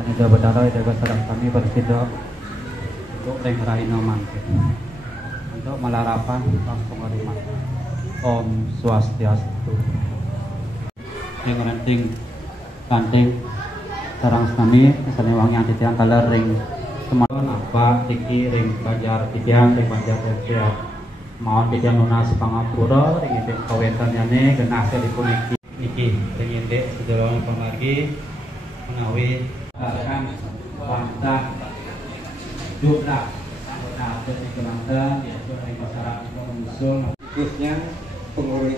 dan ida bedara ida sedang kami bersido untuk rai noman untuk melarapan langsung rumah. Om Swastiastu. Yang renting kanting sarang sami misalnya wangi antitian taler ring semalam apa tiki ring bajar titian ring bajar siap mohon titian lunas pangapura ring itu kawetan yane genase dipuniki iki ring indek sederhana pemargi menawi akan bantah jumlah anggota dari Kelantan yaitu dari masyarakat pengusul khususnya pengurus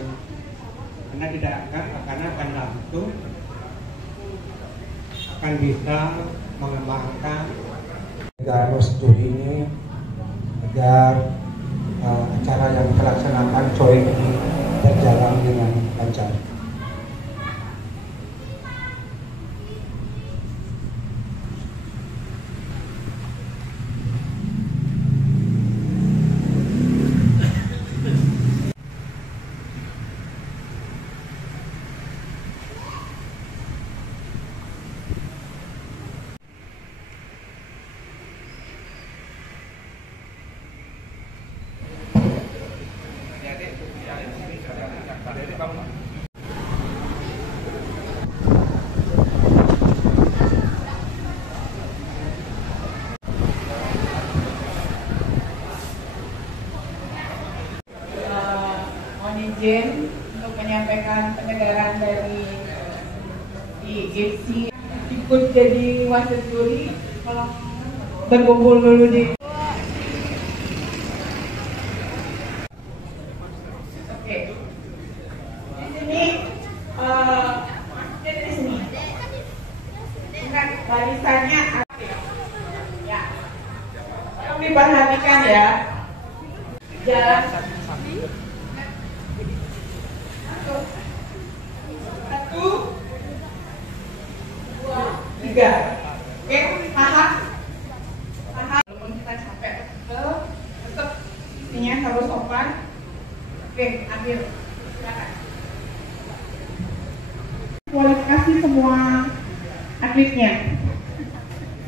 karena tidak akan langsung akan bisa mengembangkan agar studi ini agar acara yang terlaksanakan COI ini berjalan dengan lancar. Izin untuk menyampaikan penegaran dari IGC ikut jadi wasit juri, kalau berkumpul dulu di oke. Di sini di sini ingat barisannya ya, tolong diperhatikan ya, jalan 1, 2, 3. Oke, tahan. Walaupun kita capek, tetap isinya harus sopan. Oke, ambil. Silakan. Kualifikasi semua atletnya.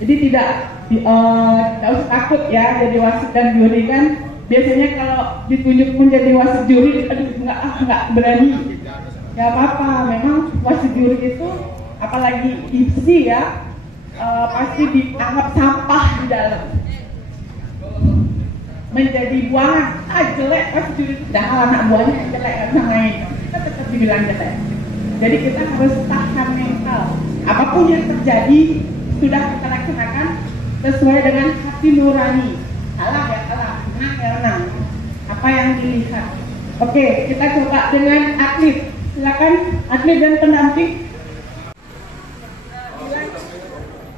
Jadi tidak usah takut ya jadi wasit dan juri kan. Biasanya kalau ditunjuk menjadi wasit juri, aduh nggak berani. Gak apa-apa, memang wasit juri itu apalagi IPSI ya pasti dianggap sampah di dalam, menjadi buangan. Jelek wasit juri itu dah anak buahnya yang jelek nggak bisa main, kita tetap dibilang jelek. Jadi kita harus tahan mental. Apapun yang terjadi sudah kita laksanakan sesuai dengan hati nurani. Kalah ya kalah, menang ya menang. Apa yang dilihat. Oke, kita coba dengan atlet. Silakan atlet dan pendamping.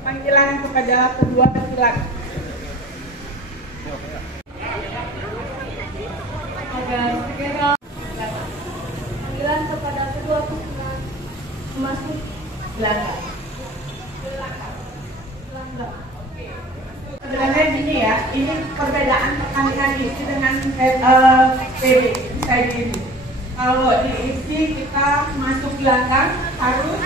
Panggilan kepada kedua laki-laki. Panggilan kepada kedua pasangan masuk Belakang. Sebenarnya gini ya, ini perbedaan pertandingan isi dengan PB saya gini. Kalau di isi kita masuk belakang harus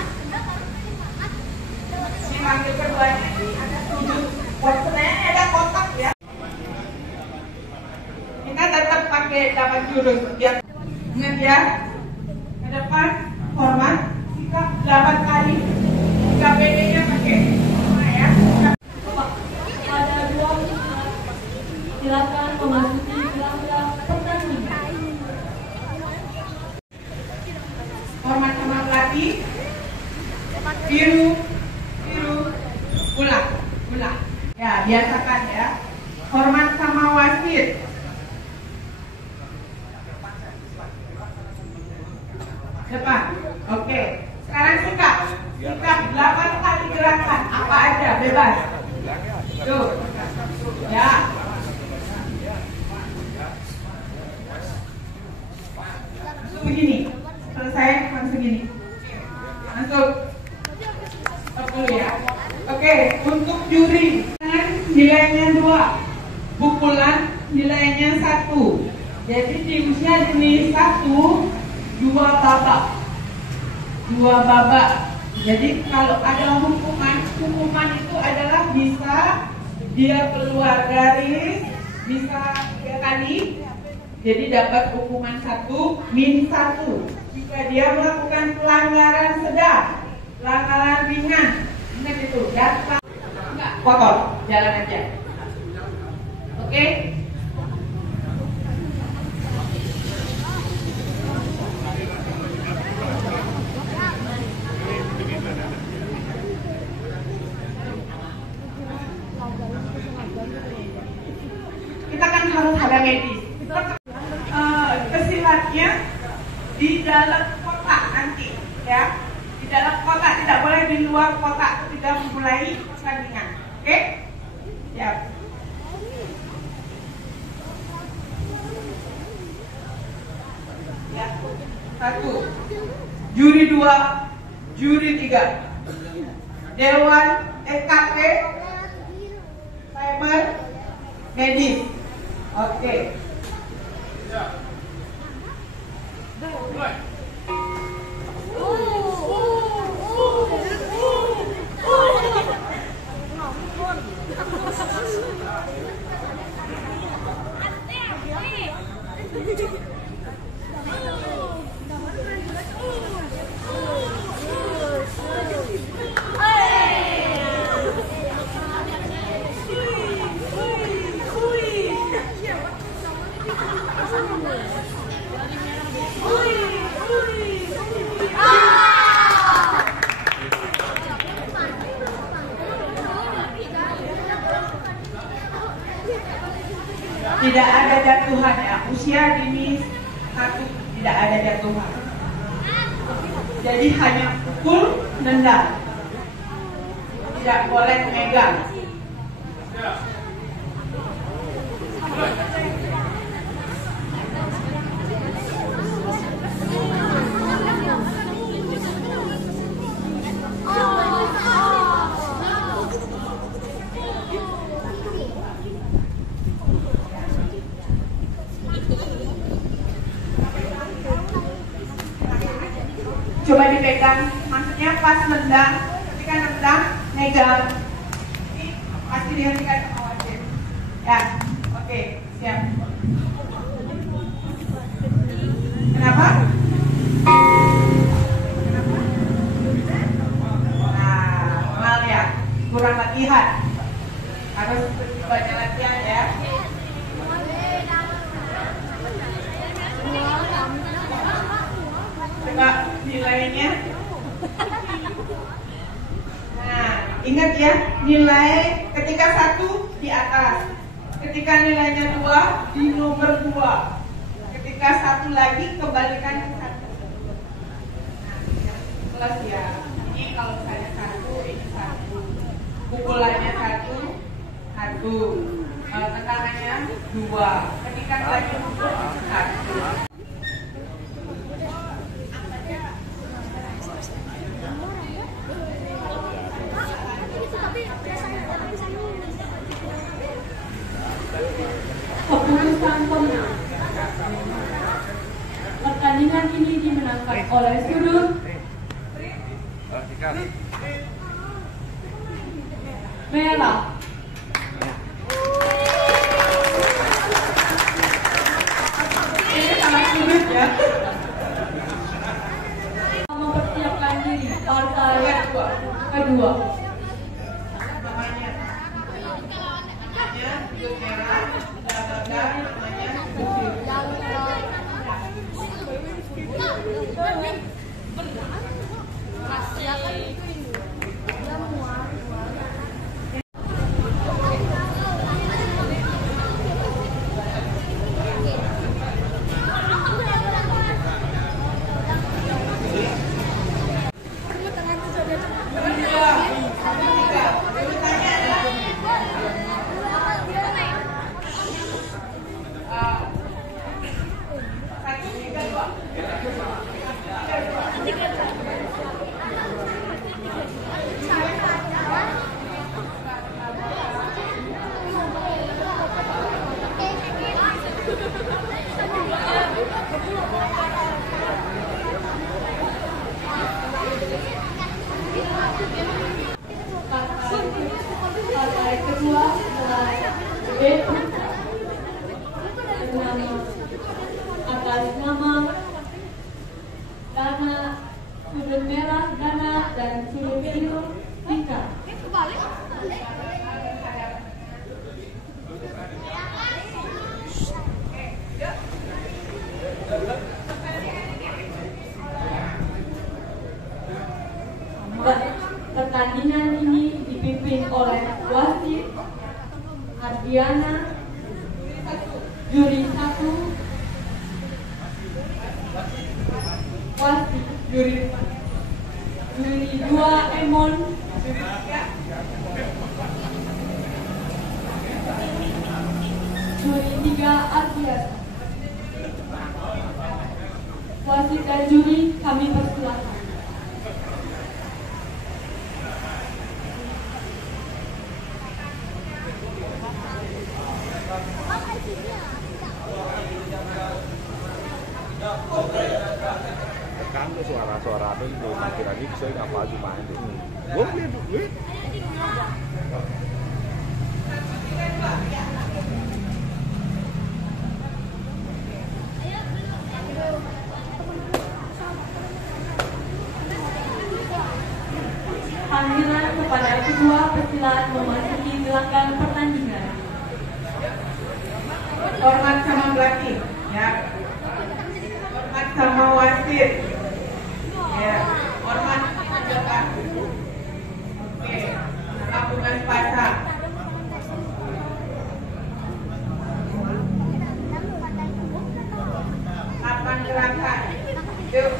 dipanggil keduanya ini ada sudut. Sebenarnya ada kotak ya. Kita tetap pakai dapat jurus biar ingat ya. Ke depan hormat, sikap 8 kali. Jika PD-nya pakai ya. pada dua pasangan. Silakan memasuki gelanggang pertandingan. Hormat sama pelatih. Biru, ulang. Ya, biasakan ya. Hormat sama wasit. Depan. Oke. Sekarang sikap 8 kali gerakan. Apa aja, bebas. Tuh. Ya. Langsung begini. Selesai langsung begini. Masuk. Stop dulu ya. Oke, untuk juri nilainya 2, pukulan nilainya 1. Jadi timnya jenis 1, 2 babak. Jadi kalau ada hukuman hukuman itu adalah bisa dia keluar garis, bisa 3 kali, jadi dapat hukuman 1 min 1. Jika dia melakukan pelanggaran sedang, pelanggaran ringan, ingat itu, data enggak kotor, jalan aja. Oke? Kita kan harus ada medis. Kesilatnya di dalam kotak nanti, ya. Di dalam kotak, tidak boleh di luar kotak ketika memulai pertandingan. Oke? Ya. Ya. 1. Juri 2, juri 3. Dewan EKP, cyber, medis. Oke. Tidak ada jatuhan ya, usia dini 1 tidak ada jatuhan. Jadi hanya pukul, nendang, tidak boleh megang. Coba dipegang, maksudnya pas nendang, ketika nendang, megang. Ini pasti dihentikan sama wasit. Ya, oke, siap. Kenapa? Nah, mal ya, kurang latihan. Harus banyak latihan ya. Coba nilainya. Nah, ingat ya, nilai ketika 1 di atas, ketika nilainya 2 di nomor 2, ketika 1 lagi kembalikan ke 1. Nah, plus ya. Ini kalau misalnya 1, ini 1, pukulannya 1, kalau tendangannya 2, ketika lagi 1. Keputusan pemenang. Pertandingan ini dimenangkan oleh sudut merah. Ini salah sudut ya. Mempersiapkan diri partai kedua. Tika. Pertandingan ini dipimpin oleh wasit Ardiana, juri 1, wasit juri 2 Emon, juri 3 Ardiana. Wasit dan juri kami persilahkan. Kan tuh suara-suara itu kira ini bisa apa cuma itu. Gue lihat. Panggilan kepada kedua pesilat memasuki gelanggang pertandingan. Hormat sama pelatih, ya. Hormat sama wasit, ya. Hormat penjagaan. Oke, lakukan pasang. Papan gerakan. Yuk.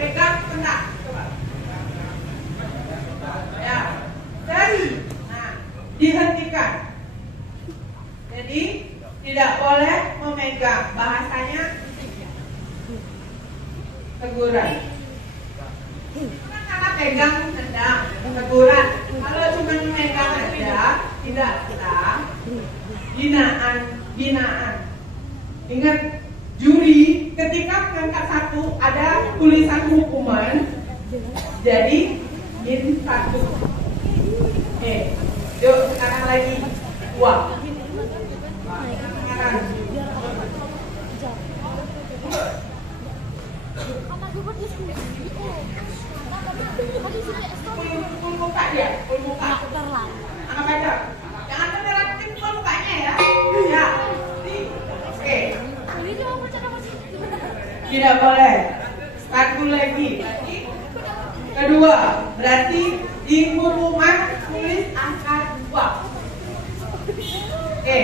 Pegang pundak, coba. Ya, dari, dihentikan. Jadi tidak boleh memegang, bahasanya teguran. Karena pegang tendang, teguran. Kalau cuma memegang aja, tidak sah. Binaan. Ingat, juri ketika mengangkat satu ada tulisan hukuman, jadi min 1. Yuk sekarang lagi 2. Sekarang. Pul muka dia, pul muka. Angkat aja. Jangan terlalu pul mukanya ya. Ya. Oke. Tidak boleh. Satu lagi. Kedua, berarti di hurufan tulis angka 2. Oke.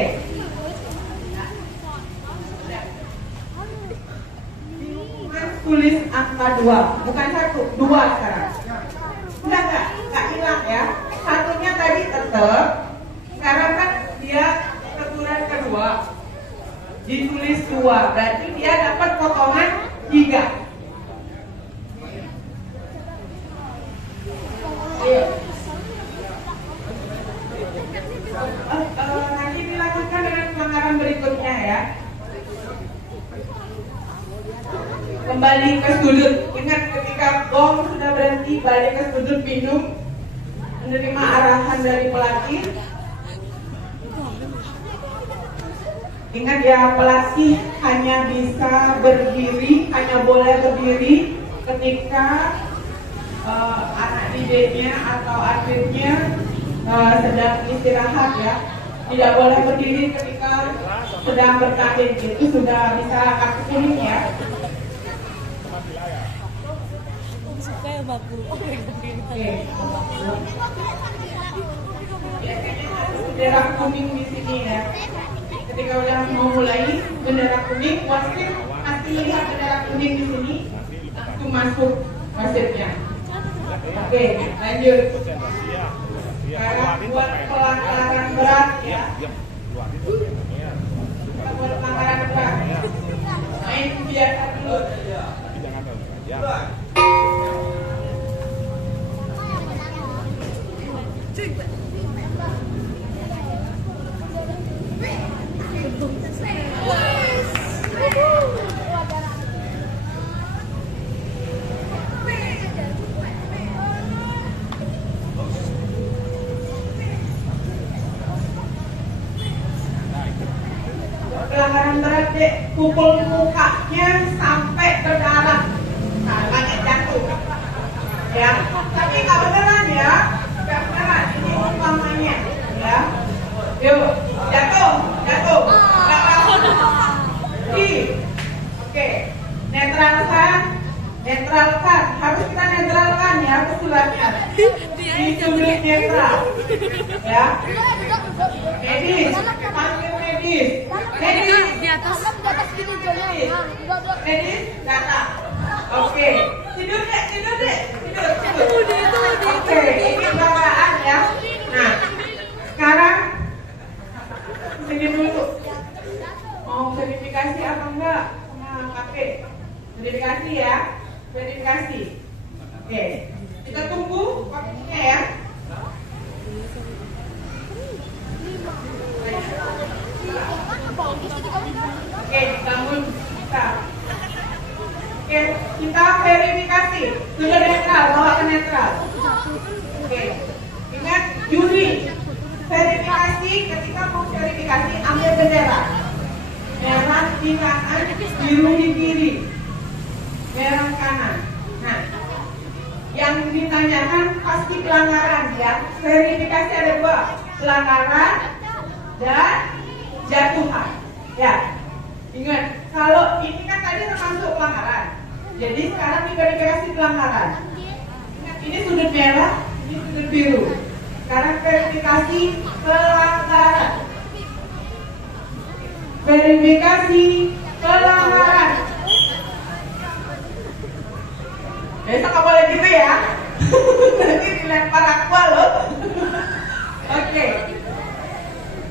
Di hurufan tulis angka 2, bukan 1, 2 sekarang. Udah nggak hilang ya. Satunya tadi tetap. Sekarang kan dia teguran kedua. Ditulis 2, berarti dia dapat potongan 3. Nanti dilakukan dengan pelanggaran berikutnya ya. Kembali ke sudut. Ingat ketika gong sudah berhenti, balik ke sudut minum, menerima arahan dari pelatih. Ingat ya, pelatih hanya bisa berdiri, hanya boleh berdiri ketika anak di kandidatnya atau atletnya sedang istirahat ya. Tidak boleh berdiri ketika sedang bertanding, itu sudah bisa kartu kuning ya. Suka ya baku. Oke. Bendera kuning di sini ya. Ketika udah mau mulai bendera kuning, wasit pasti lihat bendera kuning di sini, langsung masuk wasitnya. Oke, lanjut. Sekarang buat pelanggaran berat ya. Buat pelanggaran berat. Main biasa dulu. Pelanggaran berat dek, pukul mukanya sampai berdarah, nah langit jatuh ya, tapi nggak beneran ya, nggak beneran, ini umpamanya ya, yuk jatuh, nggak oke, netralkan, harus kita netralkan ya pesulapnya, di sudut netral ya, medis, panggil medis, Di atas gini jolnya. medis datang. Oke, tidur deh. Oke, ini bawaan ya. Nah, sekarang sini dulu. Mau verifikasi apa enggak sama kakek? Verifikasi ya, verifikasi. Oke, kita tunggu waktunya ya. Oke, bangun kita. Oke, kita verifikasi. Sudah netral, bawa ke netral. Oke, ingat juri. Verifikasi, ketika mau verifikasi ambil bendera. Merah di kanan, biru di kiri. Merah kanan. Nah, yang ditanyakan pasti pelanggaran ya. Verifikasi ada dua, pelanggaran dan jatuhan. Ya, ingat, kalau ini kan tadi termasuk pelanggaran. Jadi sekarang diverifikasi pelanggaran. Ingat, ini sudut merah, ini sudut biru. Sekarang verifikasi pelanggaran. Verifikasi pelanggaran. Besok nggak boleh gitu ya. Nanti dilempar aqua loh. Oke.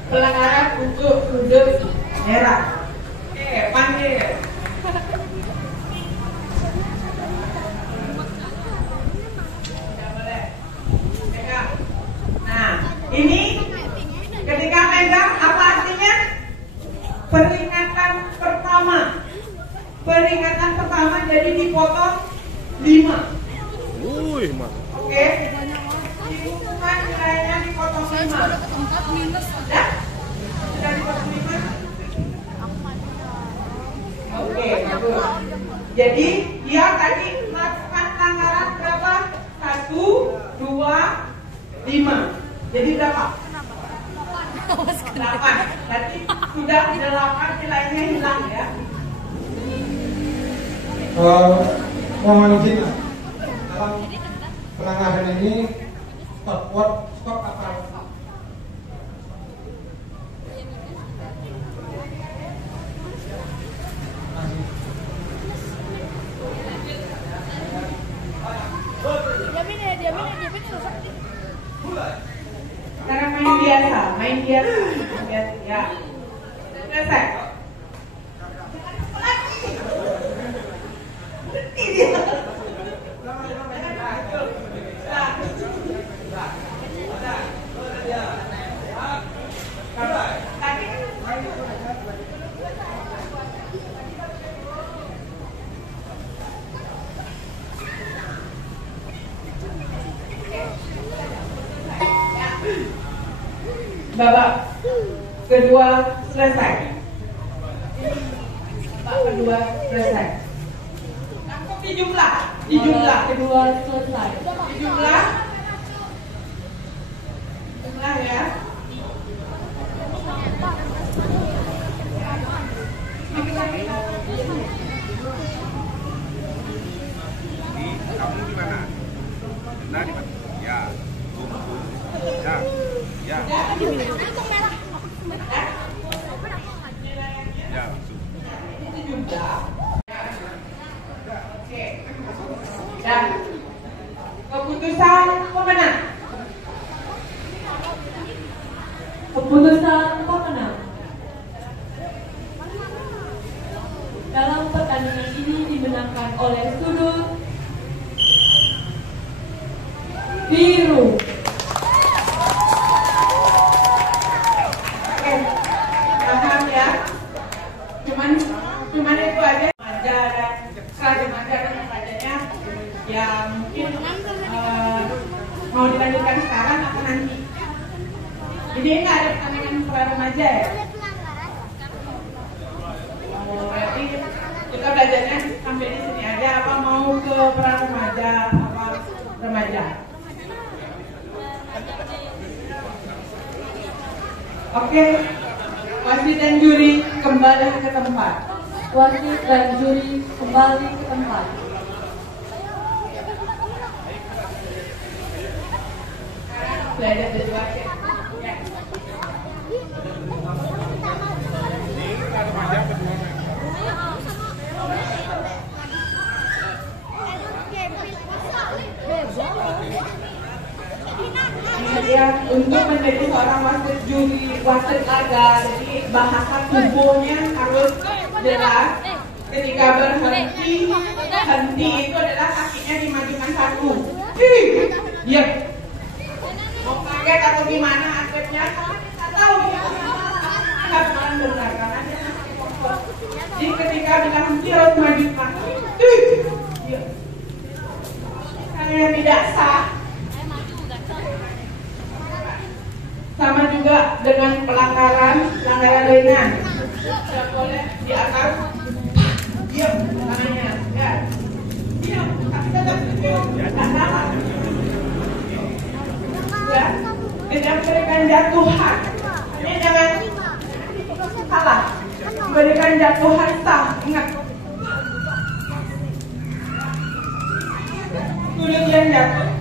Pelanggaran untuk sudut merah. Oke, panggil. Tidak boleh. Pegang. Nah, ini ketika pegang apa artinya? Peringatan pertama. Peringatan pertama jadi dipotong 5. Wih, Mas. Oke. Dibukukan nilainya dipotong 5. Sudah? Sudah dipotong 5? Oke, bagus. Jadi dia tadi melakukan pelanggaran berapa? 1, 2, 5. Jadi berapa? 8. Berarti sudah 8 nilainya hilang ya. Mohon izin dalam pelanggaran ini stop apa? Sekarang main biasa ya. Selesai. Babak kedua selesai. Babak kedua selesai. Langsung di jumlah. Kedua selesai. Di jumlah Bismillah ya. Kamu di mana? Nah, di mana? Ya. Ya. Ya. Ya, langsung. Oke. Dan keputusan pemenang. Keputusan pemenang. Dalam pertandingan ini dimenangkan oleh sudut biru. Oke. Paham ya. Cuman itu aja. Remaja dan remaja dan remajanya yang mungkin mau dilanjutkan sekarang atau nanti. Jadi nggak ada pertandingan pra remaja ya. Berarti kita belajarnya sampai di sini aja. Apa mau ke pra remaja apa remaja? Oke, wasit dan juri kembali ke tempat. Wasit dan juri kembali ke tempat. Belajar dari wasit. Ya. Ini ada remaja berdua. Ya, untuk menjadi seorang wasit juri wasit laga, jadi bahasa tubuhnya harus jelas. Ketika berhenti, henti itu adalah kakinya dimajukan satu. Diam. Mau kaget atau gimana atletnya? Nggak tahu dia harus benar karena dia masih kotor. Jadi ketika bilang henti harus maju kaki. Diam. Yang tidak sah. Sama juga dengan pelanggaran ringan. Tidak boleh di atas. Diam tangannya. Ya. Diam. Tapi tetap diam. Tidak salah. Ya. Tidak berikan jatuhan. Ini jangan salah. Berikan jatuhan sah. Ingat. Sudut yang jatuh.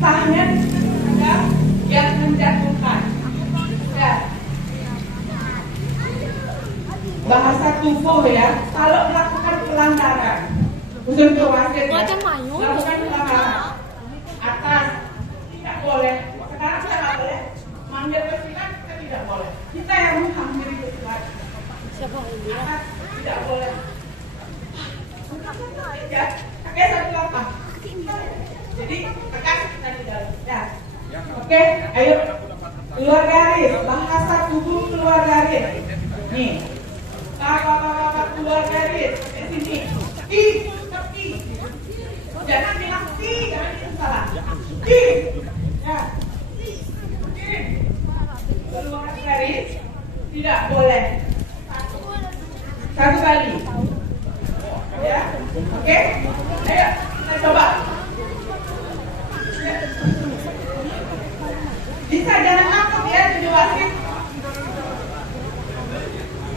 Sahnya ada yang menjatuhkan. Ya. Bahasa tubuh ya. Kalau melakukan pelanggaran, khusus untuk wasit ya, melakukan pelanggaran atas tidak boleh. Sekarang kita nggak boleh manggil pesilat, kita tidak boleh. Kita yang menghampiri pesilat. Atas tidak boleh. Ya, pakai satu langkah. Jadi tekan kita di dalam. Ya. Oke, ayo keluar garis. Bahasa tubuh keluar garis. Nih, kakak keluar garis. Sampai sini. Tepi. Jangan bilang jangan itu salah. Ya. Keluar garis. Tidak boleh. Satu kali. Ya, oke. Ayo, kita coba. Bisa jangan takut ya jadi wasit.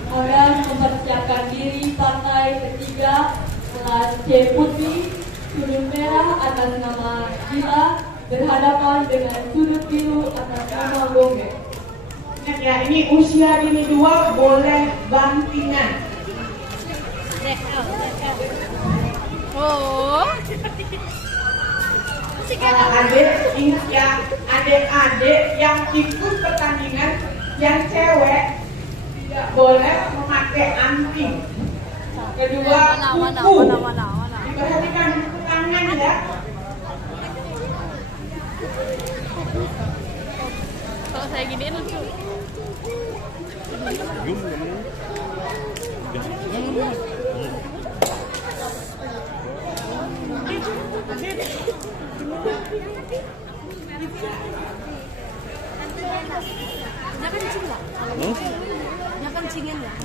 Orang mempersiapkan diri partai ketiga kelas C putih, sudut merah atas nama Gila berhadapan dengan sudut biru atas nama Gombe. Ingat ya, ini usia dini 2 boleh bantingan. Oh. Adik, ingat ya, adik-adik yang ikut pertandingan yang cewek tidak boleh memakai anting. Kedua, kuku. Diperhatikan kuku tangan ya. Kalau saya giniin lucu. Dia kencing nggak? Dia kencingin nggak?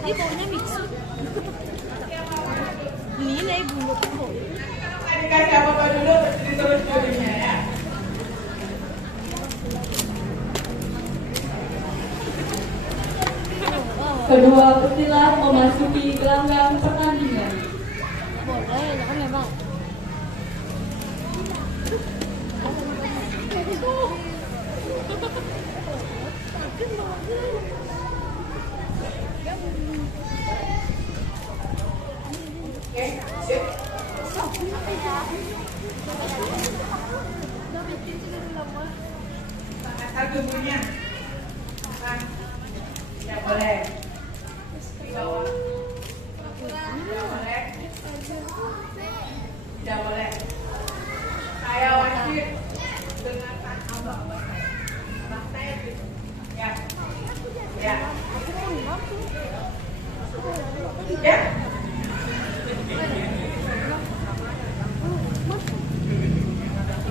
Ini baunya mixu. Ini nih bumbu tuh. Dikasih apa-apa dulu, terus Kedua pesilat memasuki gelanggang pertandingan. Boleh, jangan memang. Satu bunyinya. Tidak boleh. Di bawah. Tidak boleh. Tidak boleh. Saya wajib dengarkan abang-abang saya. Abang saya gitu. Ya. Ya. Ya.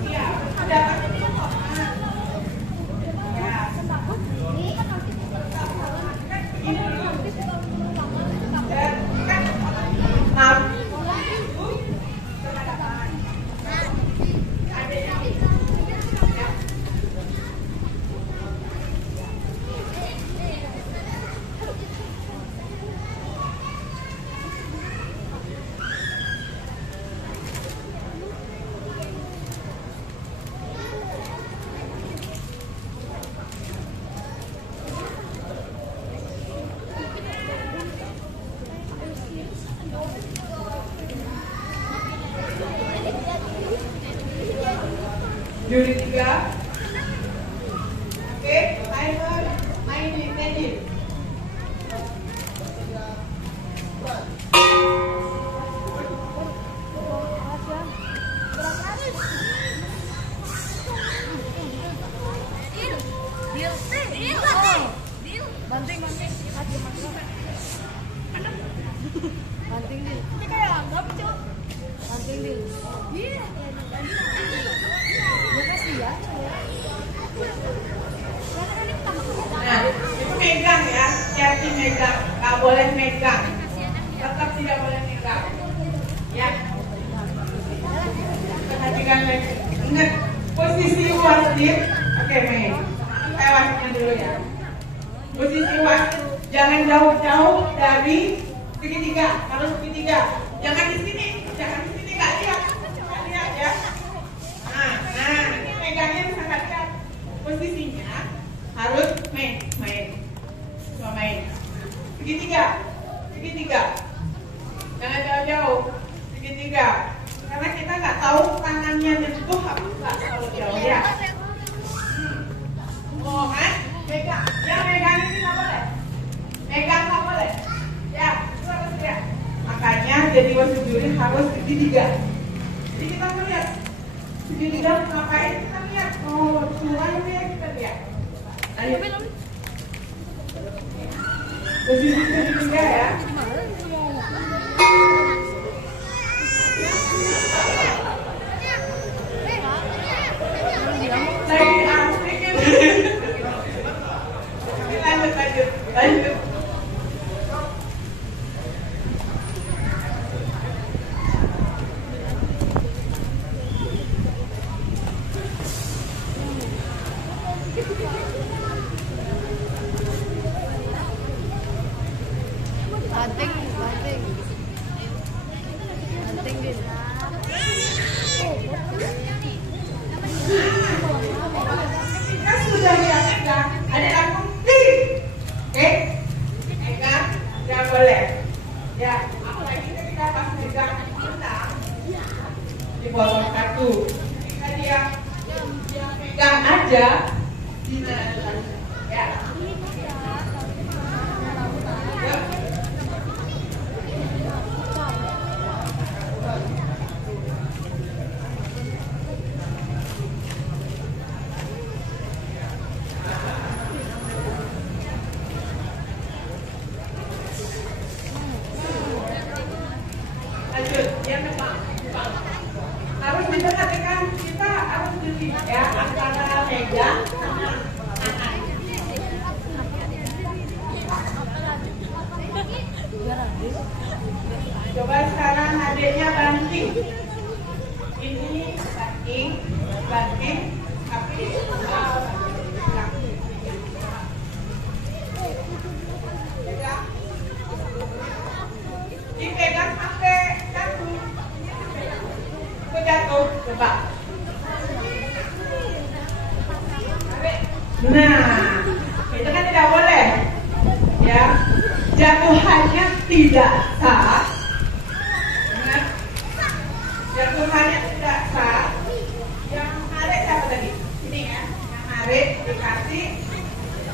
Iya, ada apa? Juri 3. Oke, timer main di tadi. Banting. Banting Dil. Ini kayak anggap, Cok. Banting Dil. Iya. Ya kasih ya, Nah, itu megang ya, hati megang, nggak boleh megang, tetap tidak boleh megang, ya. Perhatikan lagi, ingat posisi wasit. Oke, main. Saya wasitnya dulu ya. Posisi wasit jangan jauh-jauh dari segitiga, harus segitiga. Jangan di sini, nggak lihat ya. Nah, ini megangnya bisa nggak lihat. Posisinya harus main. Cuma main. Segitiga. Jangan jauh-jauh. Segitiga. Karena kita nggak tahu tangannya nyentuh apa nggak kalau jauh ya. Oh kan? Megang. Yang megang ini nggak boleh. Megang nggak boleh. Ya, itu harus ya. Makanya jadi wasit juri harus segitiga. Jadi kita melihat segitiga ngapain, kita lihat. Oh, semuanya kita lihat. Ayo. Posisi segitiga ya. Lagi asik ini. Lanjut. Banting Dil. Kita sudah lihat megang, ada langsung ting. Oke? Megang, tidak boleh. Ya, apalagi ketika pas megang menang di bawah 1. Ketika dia megang aja, ya. Lanjut, yang depan. Harus diperhatikan, kita harus jeli ya antara megang sama tangan. Coba sekarang adiknya banting. Ini banting, tapi ya. Nah, itu kan tidak boleh. Ya, jatuhannya tidak sah. Ingat, jatuhannya tidak sah. Yang narik siapa tadi? Ini ya, yang narik dikasih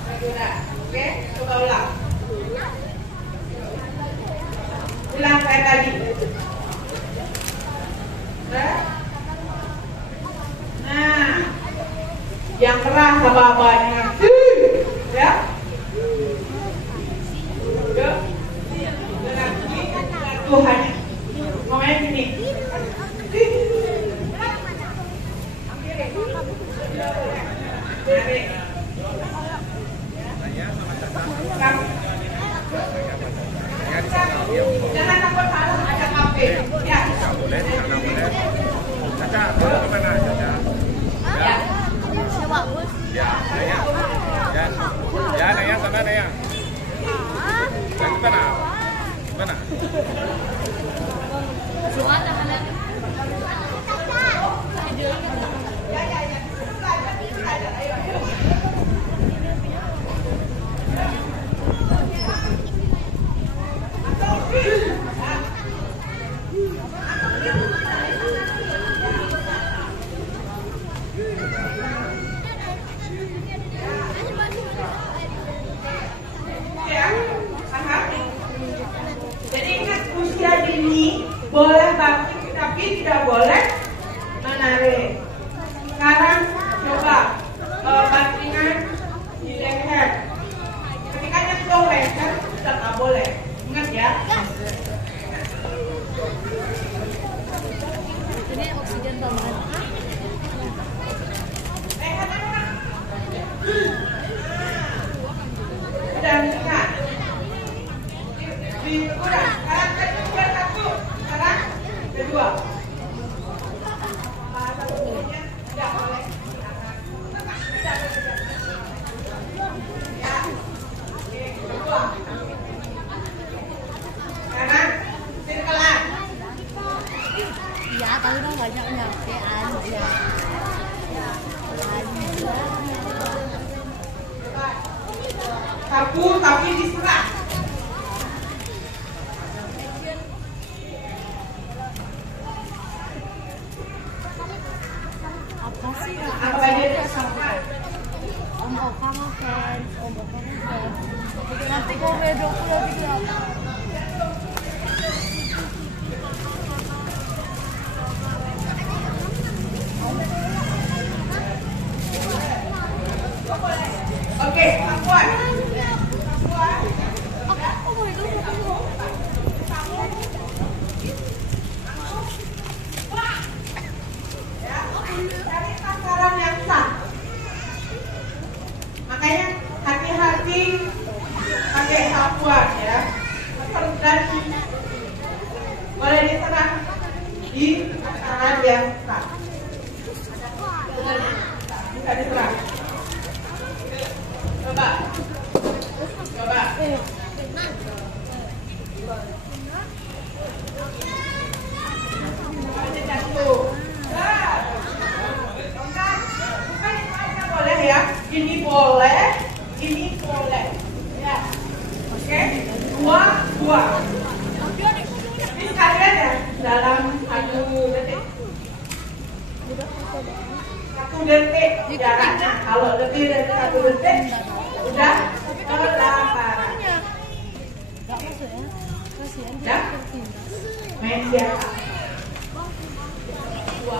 regular. Oke, coba ulang. Ulang kayak tadi. Nah, yang keras apa-apanya, ya. Dengan ini Tuhannya ngomongnya gini. Jangan takut salah ada kafe. Ya. Caca, kamu kemana Caca? Ya. Ya, Naya. Ya, Naya sana Naya. Dan mana? Mana? Jadi ingat, usia dini boleh bangkit tapi tidak boleh menarik. Sekarang coba bantingan di leher. Ketika nyentuh leher sudah tak boleh. Ingat ya. Ini oksigen tambahan. Dan ingat, udah. Sekarang kedua satu, sekarang kedua. Bahasa tubuhnya tidak boleh. Ya, oke, kedua. Kanan, sirkelan. Iya, tapi kan banyak nyampe aja. Sapu tapi diserah. Apa sih? Apa dia disamakan? Om Oka mah fans, Om Oka mah fans. Nanti komedo aku lagi berapa? Oke, Papuan. Aku mau itu Ya, cari sasaran yang sah. Makanya hati-hati pakai sapuan ya. Dan boleh diserang di sasaran yang sah. Bisa diserang. Coba. Boleh ya, ini boleh, ini boleh, ya, oke, dua, ini sekalian ya, dalam 1 detik jaraknya, kalau lebih dari 1 detik, udah kelaparan, Gak masuk ya? Kasihan dia ya, tertindas. main biasa, 2.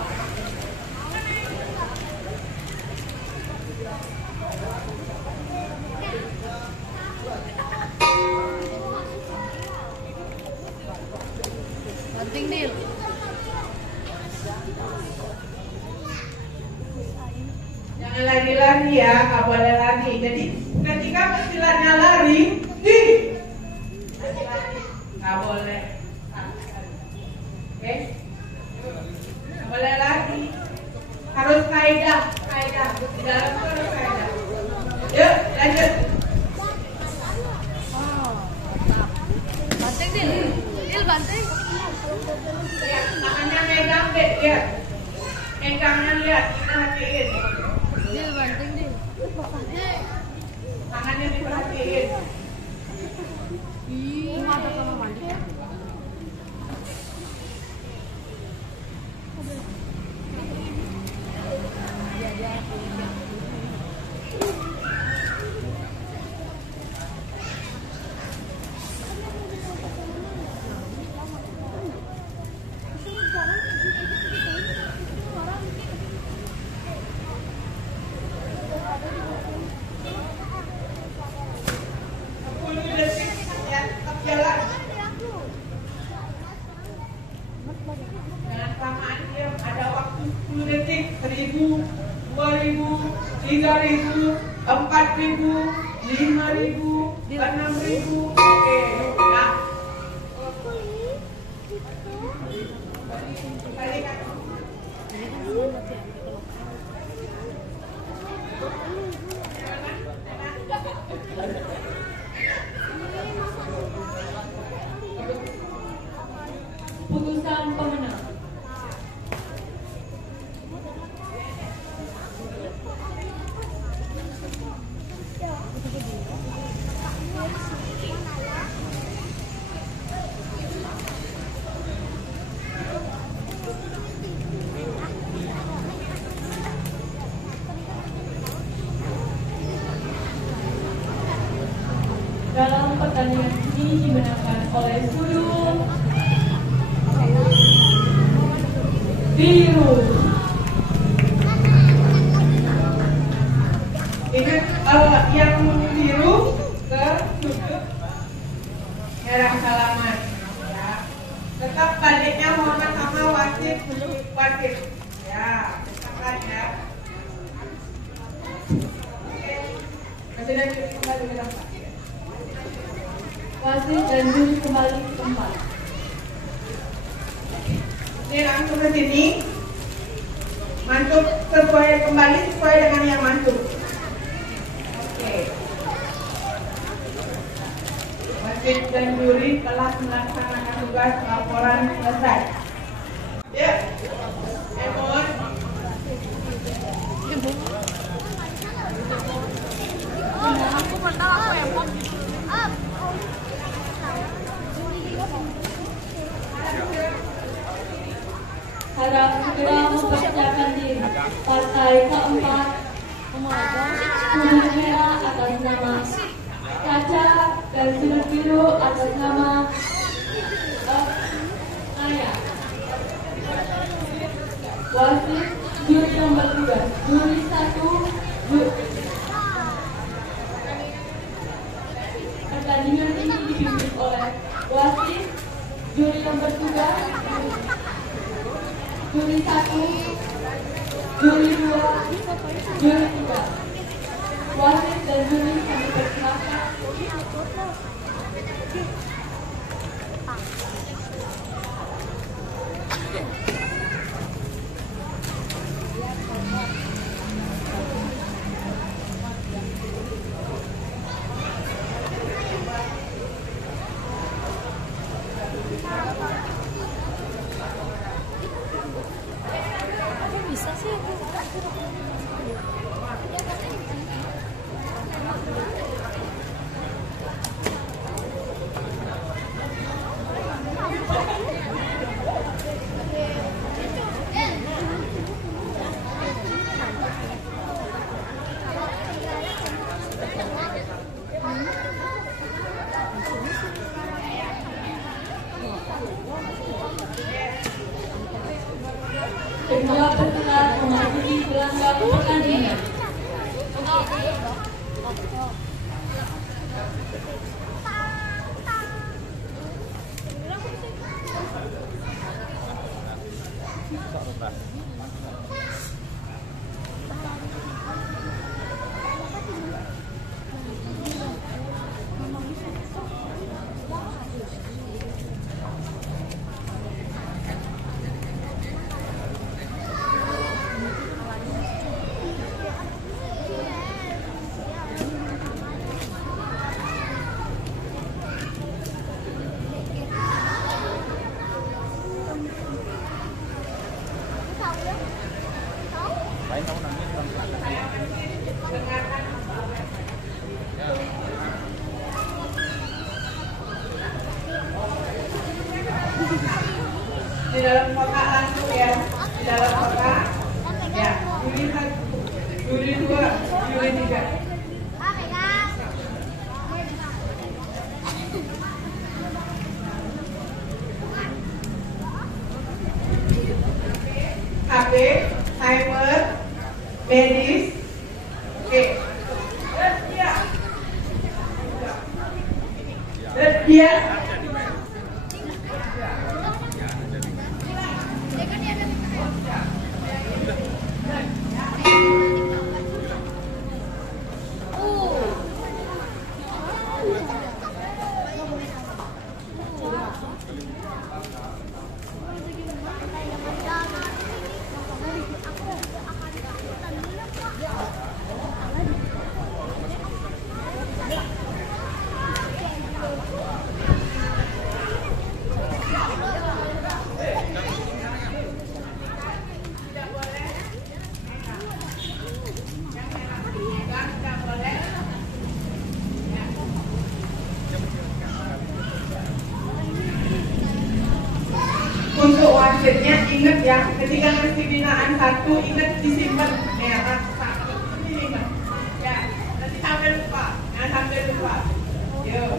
Banting Dil. Jangan lari-lari ya, nggak boleh lari. Jadi ketika istilahnya lari, nggak boleh. Oke, nggak boleh lari. Harus kaidah. Di dalam itu harus kaidah. Yuk, lanjut. Oh, mantap. Banting Dil. Dil banting. Lihat, tangannya megang, deh, lihat. Megangnya lihat, kita hatiin. Dil banting Dil. tangannya diperhatiin. Ada kamar mandi. Dengan kelamaan dia ada waktu 10 detik, 1000, 2000, 3000, 4000, 5000, 6000. Oke, ya. Balikan. Putusan pemenang. Dalam pertandingan ini dimenangkan oleh sudut biru. Ingat yang biru ke sudut merah halaman. Ya. Tetap baliknya hormat sama wasit. Ya, tetapkan ya. Oke. Presiden kembali ke tempat. Wasit dan juri kembali ke tempat. Ini langsung ke sini. Mantuk kembali sesuai dengan yang mantuk. Oke. Wasit dan juri telah melaksanakan tugas laporan selesai. Ya. Emon. Aku pernah aku empok. Harap segera mempersiapkan diri. Partai keempat, sudut merah atas nama Caca dan sudut biru atas nama Naya. Wasit juri yang bertugas, juri 1, pertandingan ini dipimpin oleh wasit juri yang bertugas, juri 1, juri 2, juri 3. Wasit dan juri kami persilakan. Bisa sih. Kedua peserta memasuki gelanggang pertandingan. Lain kamu nangis. di dalam kotak langsung ya, di dalam kotak. Ya, Juli 1, Juli 2, Juli 3. HP, timer, medis, oke. Dia. Untuk wasitnya ingat ya, ketika mesti binaan 1 ingat disimpan ya, 1 disimpan. Ya, nanti sampai lupa, jangan sampai lupa. Yuk.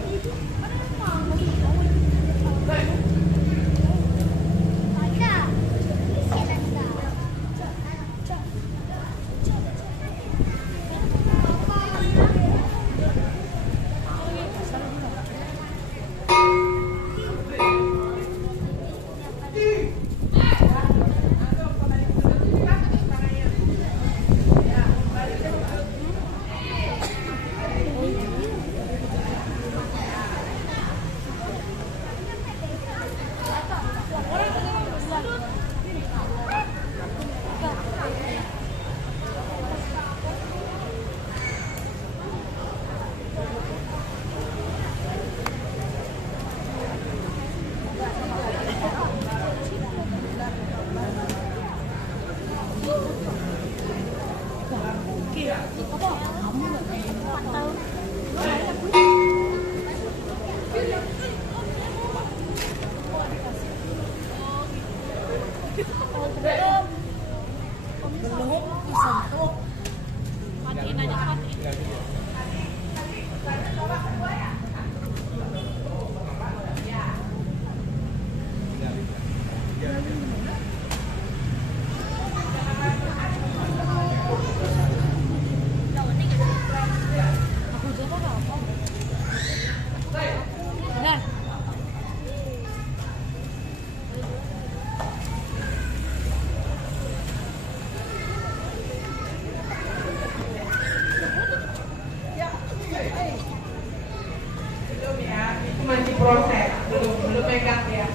Masih proses, belum pegang ya.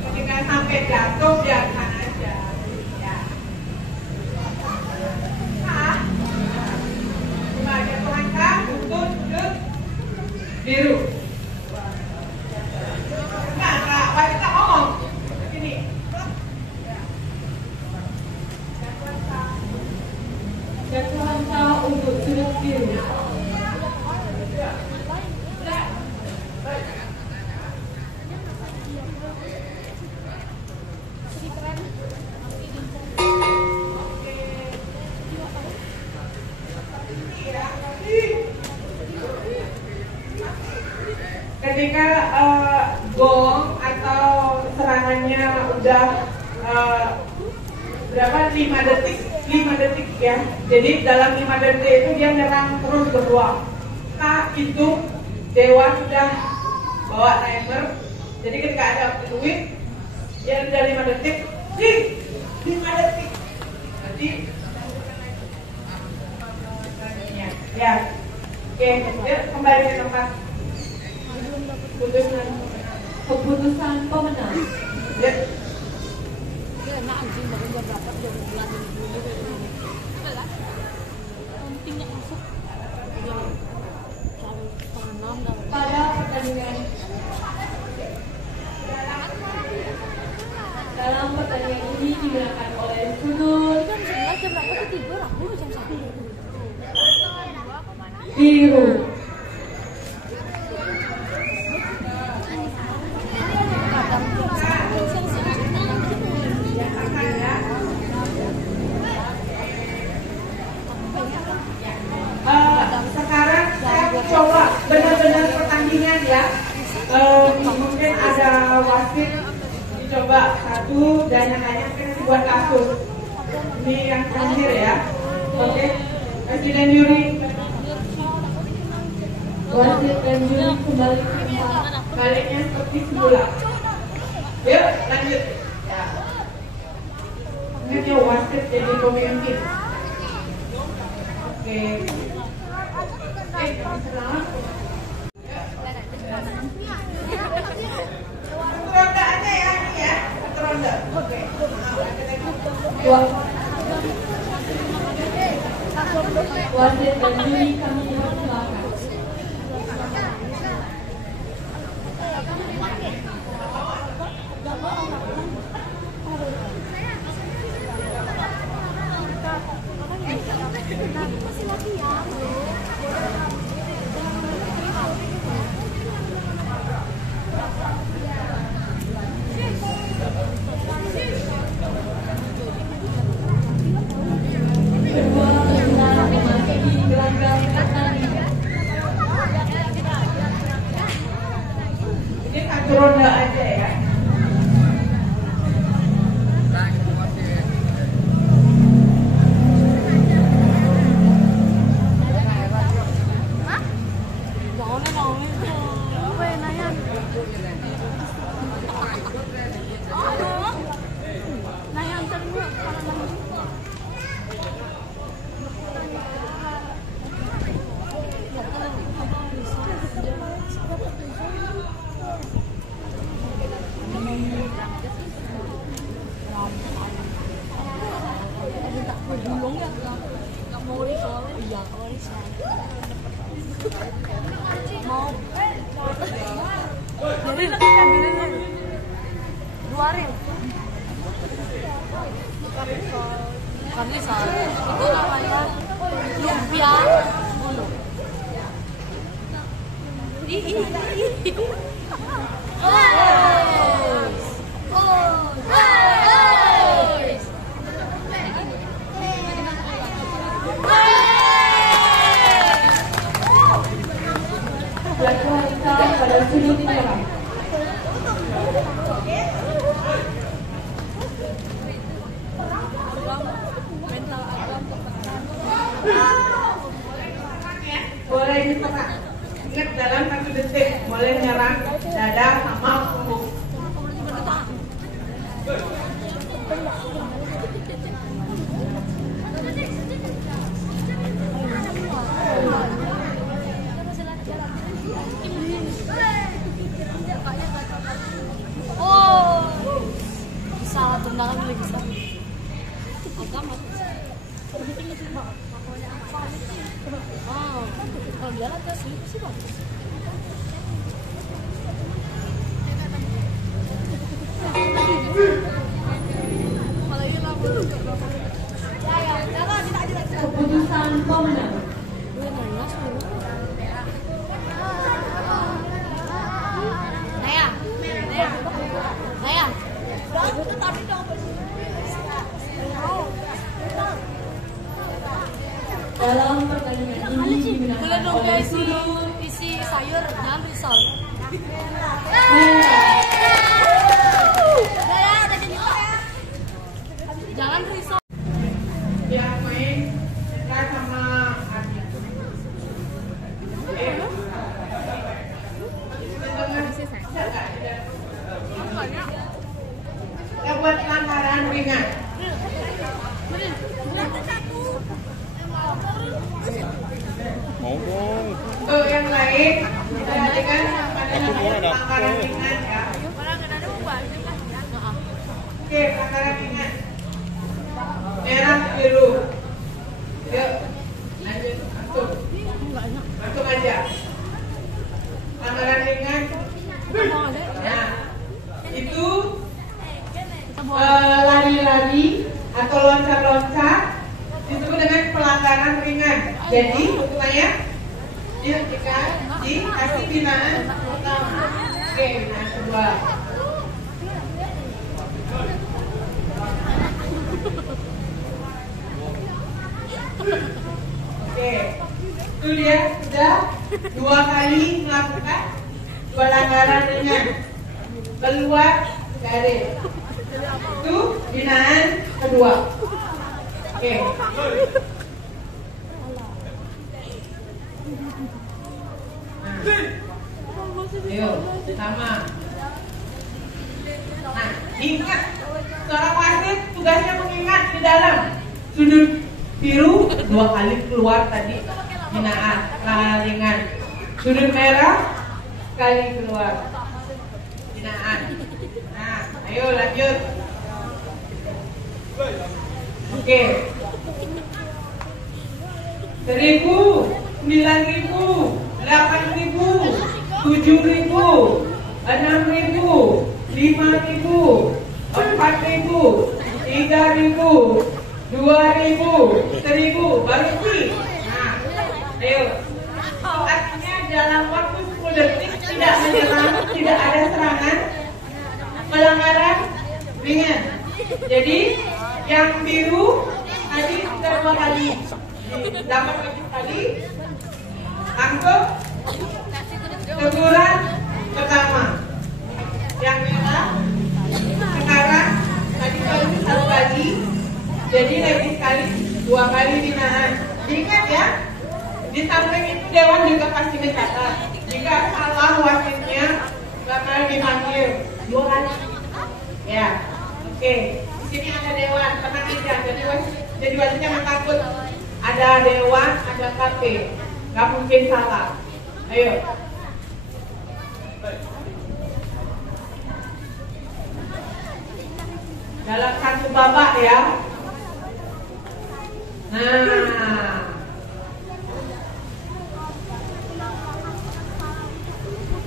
Ketika sampai jatuh biarkan aja. Ya. Nah, coba jatuh angkat, tuntut, duduk, biru. Enggak, kita ngomong. Sini. Jatuh angka untuk sudut biru. Ketika gong atau serangannya udah berapa 5 detik ya. Jadi dalam 5 detik itu dia nyerang terus berdua. Nah itu dewa sudah bawa timer. Jadi ketika ada fluid dia udah 5 detik, 5 detik. Jadi ya, oke, dia kembali ke tempat. Keputusan pemenang. Ya. Pada pertandingan dalam pertandingan ini dimenangkan oleh sudut biru. Kadang bagus. Ini yang terakhir ya. Oke. Presiden juri. Wasit dan juri kembali ke tempat. Baliknya seperti semula. Yuk, lanjut. Ya. Ingat ya, wasit jadi pemimpin. Oke. Selamat. Ronda aja ya, ini ya. Satu ronda. Oke. Wasit dan juri kami persilakan. Kedua peserta memasuki gelanggang pertandingan. Ini satu ronda aja ya. Dua rem. Bukan risol. Itu namanya lumpia bulu. Pelaku wanita pada sudut merah. Boleh diserang. Ingat dalam 1 detik boleh nyerang dada sama punggung. Oh, salah tendangan lagi bisa. Agama. Oh, kalau dia atas ini sih bagus. Keputusan pemenang. Dalam pertandingan ini dimenangkan oleh sudut isi sayur jangan risol. Jangan risol. Yang main Citra sama Arya. Kita buat pelanggaran ringan. Ngomong. Untuk yang lain, kita jadikan pada pelanggaran ringan ya. Oke, pelanggaran ringan. Merah, biru. Yuk, lanjut. Masuk aja. Pelanggaran ringan. Nah, itu lari-lari atau loncat-loncat disebut dengan pelanggaran ringan. Jadi hukumannya dikasih binaan pertama. Oke, binaan kedua. Oke, itu dia sudah 2 kali melakukan pelanggaran ringan. Keluar garis. Itu binaan kedua. Oke. Ayo, sama. Nah, ingat, seorang wasit tugasnya mengingat di dalam sudut biru 2 kali keluar tadi binaan ringan, sudut merah sekali keluar binaan. Nah, ayo lanjut. Oke. 1.000, 9.000, 8.000, 7.000, 6.000, 5.000, 4.000, 3.000, 2.000, 1.000, baru sih. Nah, ayo. Artinya dalam waktu 10 detik tidak menyerang, tidak ada serangan, pelanggaran ringan. Jadi yang biru tadi kita 2 kali, dapat lagi sekali, langsung teguran pertama. Yang merah sekarang tadi baru 1 kali, jadi lagi sekali 2 kali binaan. Ingat ya, di samping itu dewan juga pasti mencatat. Jika salah wasitnya bakal dipanggil 2 kali. Ya, oke. Di sini ada dewan, tenang aja. Jadi wasitnya jangan takut. Ada dewan, ada KP, nggak mungkin salah. Ayo. Dalam 1 babak ya. Nah,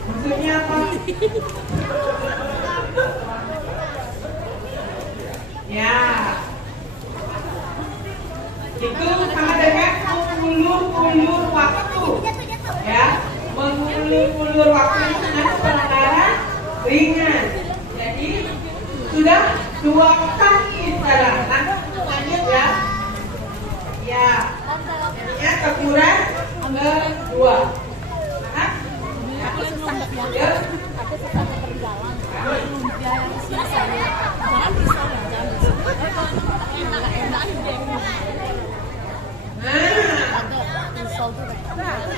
maksudnya apa? Ya, itu sama dengan mengulur-ulur waktu. Ya, mengulur-ulur waktu itu dengan pelanggaran ringan. Jadi sudah 2 kali sekarang. Lanjut ya. Ya, jadinya teguran kedua. Nah, ya.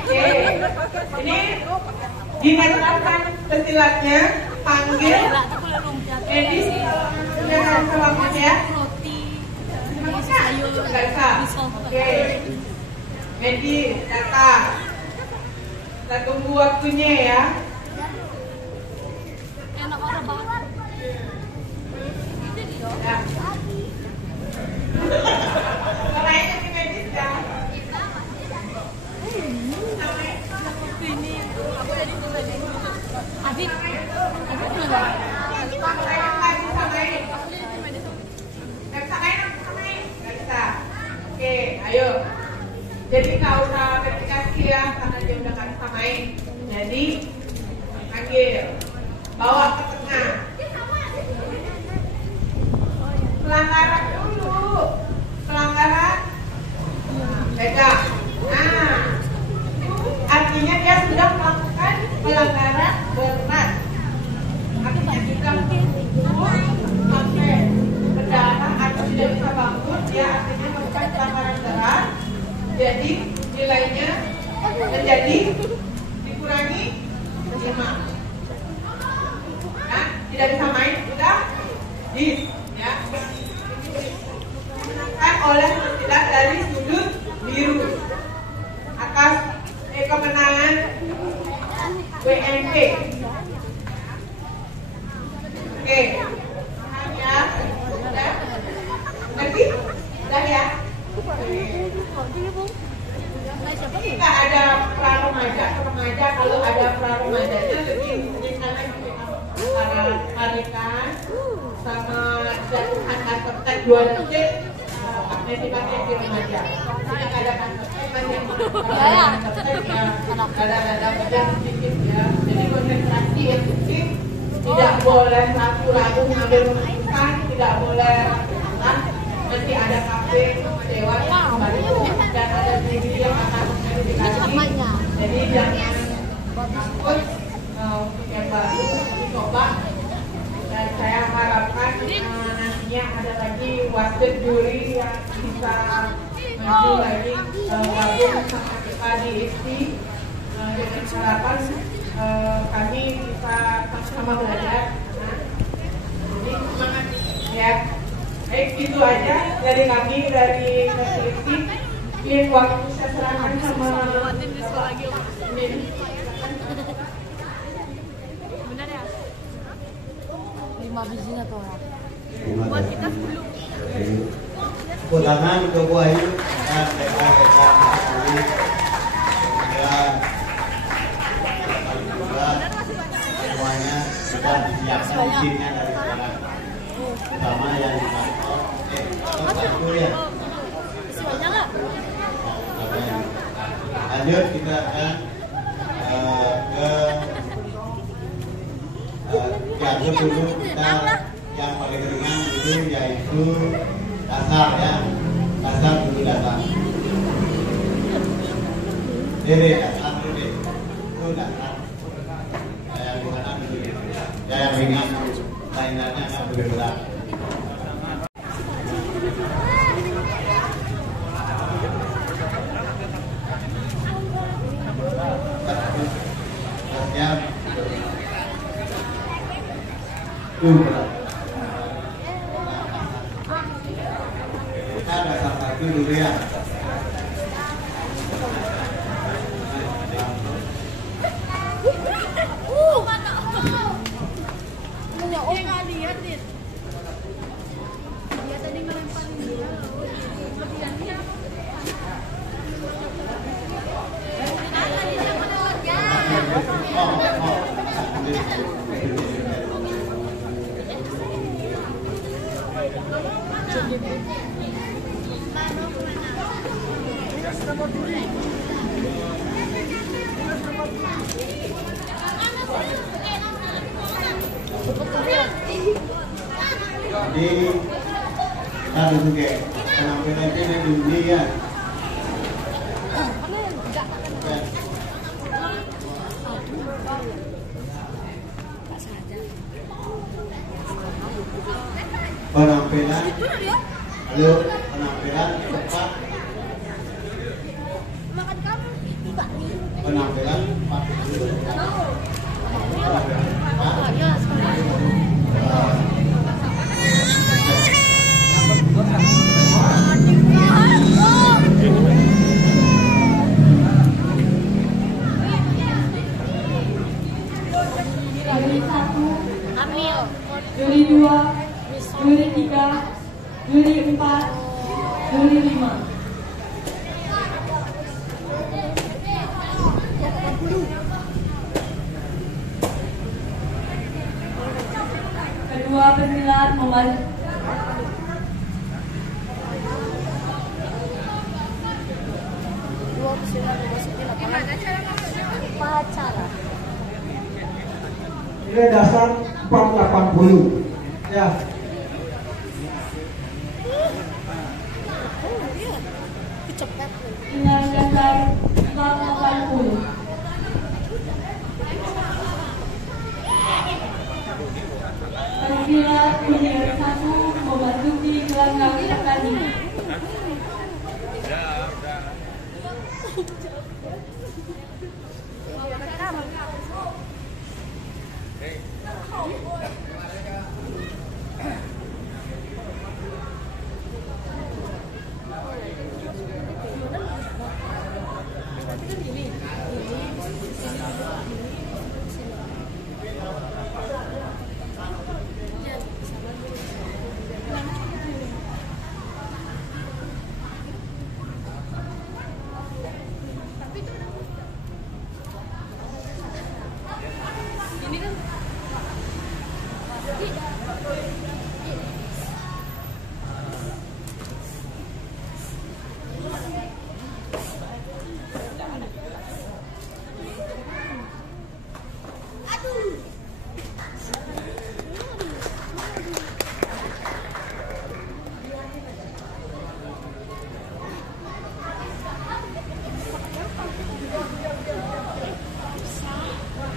Oke, ini dimeterapkan pesilatnya, panggil medis sudah selamat ya. Oke, medis datang. Kita tunggu waktunya ya. Ya. Kalian di medis ya. Oke, ayo. Jadi nggak usah verifikasi ya, karena dia udah kan samain. Jadi panggil, bawa ke tengah. Pelanggaran dulu, pelanggaran. Pegang. Nah, artinya dia sudah melakukan pelanggaran berat. Artinya jika sampai berdarah atau tidak bisa bangun, dia artinya melakukan pelanggaran berat. Jadi nilainya menjadi dikurangi 5. Nah, tidak disamain, sudah ya. Dimenangkan oleh pesilat dari sudut biru atas kemenangan WNP. Oke, ya, sudah, ngerti? Sudah ya. Ini nggak ada pra remaja kalau ada pra remajanya lebih misalnya antara tarikan sama jatuhan kantor tek 2 detik, aktivitasnya di remaja. Ini nggak ada kantor tek yang kantor tek ya ada pegang sedikit ya. Jadi konsentrasi yang penting, tidak boleh ragu-ragu mengambil keputusan, tidak boleh nanti ada kafe sama dewan dan ada juri yang akan verifikasi. Jadi jangan takut untuk yang baru dicoba, dan saya harapkan nanti selanjutnya ada lagi wasit juri yang bisa maju lagi gabung sama kita di IST dengan harapan kami bisa sama-sama belajar. Jadi semangat ya. Baik, itu aja dari kami dari IST. Ini waktu saya serahkan sama Min. Benar ya? 5 bijinya tuh orang. Buat kita 10. Kutangan ke buah ini dan mereka semuanya sudah disiapkan izinnya dari sekarang. Pertama yang satu ya. Lanjut kita akan ke dulu kita yang paling ringan itu yaitu dasar ya, dasar dulu dasar. Diri dasar dulu itu dasar. Yang di sana dulu, yang ringan, lainnya akan lebih berat. Kita dasar satu dulu ya. Dia tadi ngelemparin dia. Jadi kita duduk ya, penampilan ini dulu ya. Penampilan, halo, penampilan cepat. Penampilan cepat dulu. Juri 1, Amil. juri 2, juri 3, juri 4, juri 5. Kedua pesilat memaju. Dua pesilat memasuki lapangan. Pacara. Nilai dasar 480 ya. Nilai dasar 480. Pesilat junior 1 memasuki gelanggang pertandingan.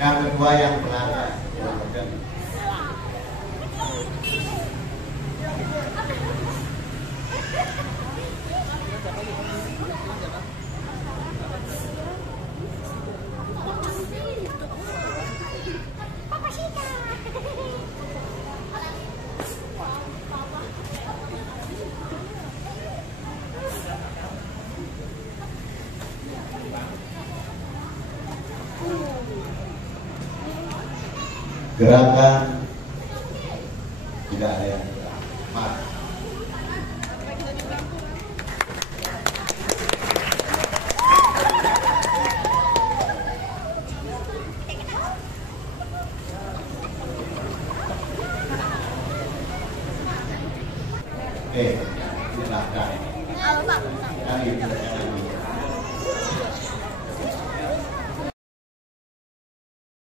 Yang kedua yang pelanggan. gerakan tidak ada yang maaf. Silahkan. Kan itu.